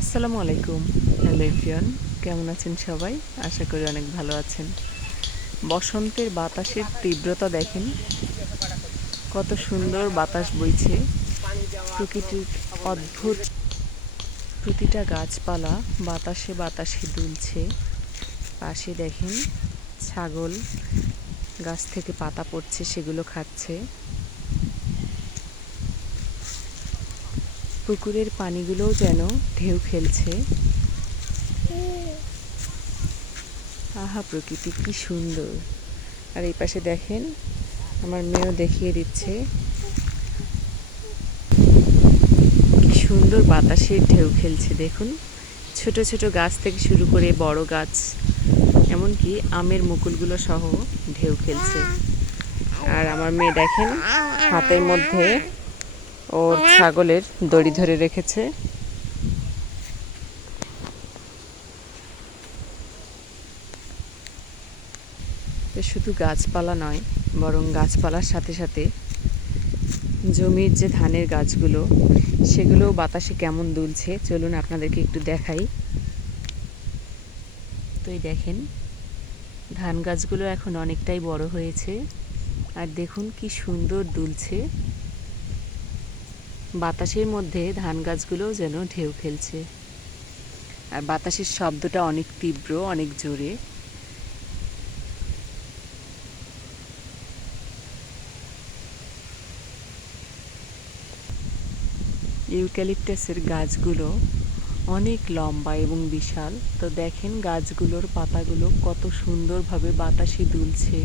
আসসালামু আলাইকুম। Hello everyone, কেমন আছেন সবাই? আশা করি অনেক ভালো আছেন। বসন্তের বাতাসের তীব্রতা দেখেন, কত সুন্দর বাতাস বইছে। প্রকৃতির অদ্ভুত, প্রতিটা গাছপালা বাতাসে বাতাসে দুলছে। পাশে দেখেন ছাগল গাছ থেকে পাতা পড়ছে, সেগুলো খাচ্ছে। পুকুরের পানিগুলোও যেন ঢেউ খেলছে। আহা, প্রকৃতি কি সুন্দর! আর এই পাশে দেখেন আমার মেয়েও দেখিয়ে দিচ্ছে কি সুন্দর বাতাসের ঢেউ খেলছে। দেখুন, ছোট ছোট গাছ থেকে শুরু করে বড় গাছ, এমনকি আমের মুকুলগুলো সহ ঢেউ খেলছে। আর আমার মেয়ে দেখেন হাতের মধ্যে ওর ছাগলের দড়ি ধরে রেখেছে। শুধু গাছপালা নয়, বরং গাছপালার সাথে সাথে জমির যে ধানের গাছগুলো, সেগুলোও বাতাসে কেমন দুলছে। চলুন আপনাদেরকে একটু দেখাই। তো এই দেখেন, ধান গাছগুলো এখন অনেকটাই বড় হয়েছে, আর দেখুন কি সুন্দর দুলছে। বাতাসের মধ্যে ধান গাছগুলোও যেন ঢেউ খেলছে, আর বাতাসের শব্দটা অনেক তীব্র, অনেক জোরে। ইউক্যালিপটাসের গাছগুলো অনেক লম্বা এবং বিশাল। তো দেখেন গাছগুলোর পাতাগুলো কত সুন্দরভাবে বাতাসে দুলছে।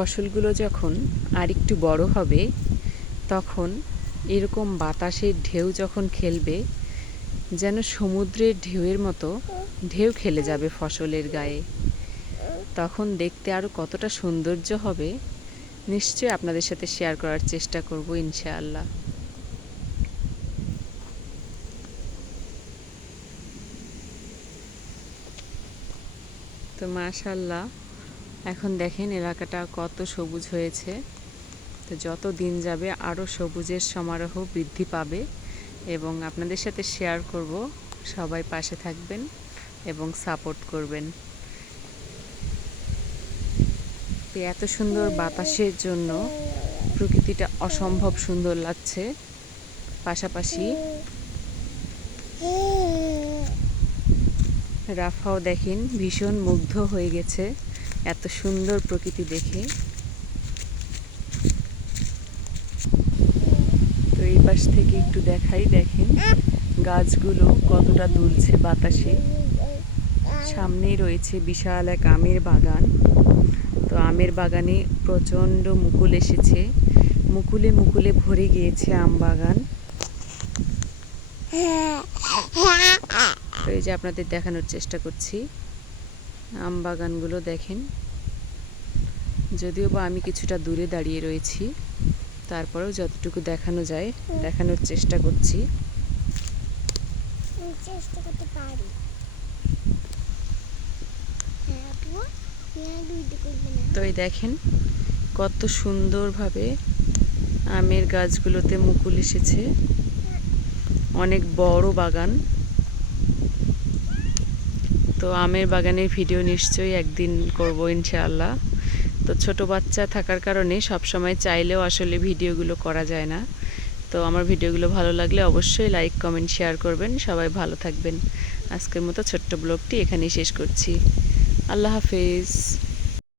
ফসলগুলো যখন আরেকটু বড় হবে, তখন এরকম বাতাসের ঢেউ যখন খেলবে, যেন সমুদ্রের ঢেউয়ের মতো ঢেউ খেলে যাবে ফসলের গায়ে। তখন দেখতে আরও কতটা সৌন্দর্য হবে, নিশ্চয়ই আপনাদের সাথে শেয়ার করার চেষ্টা করব ইনশাআল্লাহ। তো মাশাআল্লাহ, এখন দেখেন এলাকাটা কত সবুজ হয়েছে। তো যত দিন যাবে আরও সবুজের সমারোহ বৃদ্ধি পাবে, এবং আপনাদের সাথে শেয়ার করব। সবাই পাশে থাকবেন এবং সাপোর্ট করবেন। তো এত সুন্দর বাতাসের জন্য প্রকৃতিটা অসম্ভব সুন্দর লাগছে। পাশাপাশি রাফাও দেখেন ভীষণ মুগ্ধ হয়ে গেছে এত সুন্দর প্রকৃতি দেখে। তো এই পাশ থেকে একটু দেখাই, দেখেন গাছগুলো কতটা দুলছে বাতাসে। সামনেই রয়েছে বিশাল এক আমের বাগান। তো আমের বাগানে প্রচণ্ড মুকুল এসেছে, মুকুলে মুকুলে ভরে গিয়েছে আম বাগান। তো এই যে আপনাদের দেখানোর চেষ্টা করছি আম বাগানগুলো দেখেন। যদিও বা আমি কিছুটা দূরে দাঁড়িয়ে রয়েছি, তারপরেও যতটুকু দেখানো যায় দেখানোর চেষ্টা করছি। তো এই দেখেন কত সুন্দরভাবে আমের গাছগুলোতে মুকুল এসেছে। অনেক বড় বাগান। তো আমের বাগানের ভিডিও নিশ্চয়ই একদিন করব ইনশাআল্লাহ। তো ছোট বাচ্চা থাকার কারণে সব সময় চাইলেও আসলে ভিডিওগুলো করা যায় না। তো আমার ভিডিওগুলো ভালো লাগলে অবশ্যই লাইক, কমেন্ট, শেয়ার করবেন। সবাই ভালো থাকবেন। আজকের মতো ছোট্ট ব্লগটি এখানেই শেষ করছি। আল্লাহ হাফেজ।